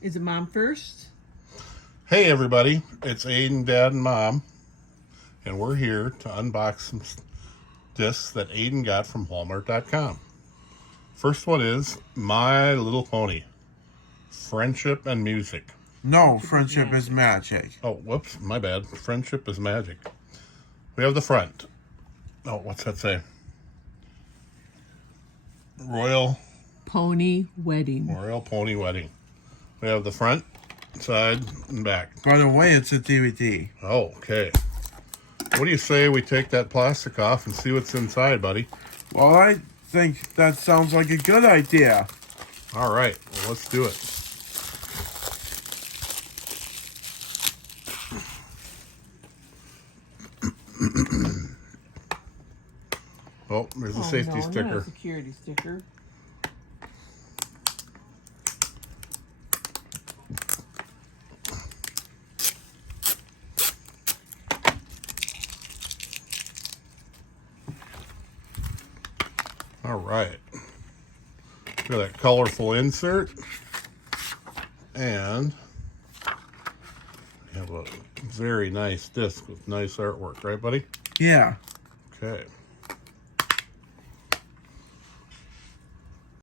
Is it mom first? Hey everybody, it's Aiden, Dad, and Mom, and we're here to unbox some discs that Aiden got from Walmart.com. First one is My Little Pony, Friendship and Music. No, friendship is magic. Oh, whoops, my bad. Friendship is Magic. We have the front. Oh, what's that say? Royal Pony Wedding. Pony Wedding. We have the front, side, and back. By the way, it's a DVD. Oh, okay. What do you say we take that plastic off and see what's inside, buddy? Well, I think that sounds like a good idea. All right, well, let's do it. Oh, there's a safety sticker. Not a security sticker. All right. Look at that colorful insert. And we have a very nice disc with nice artwork, right, buddy? Yeah. Okay.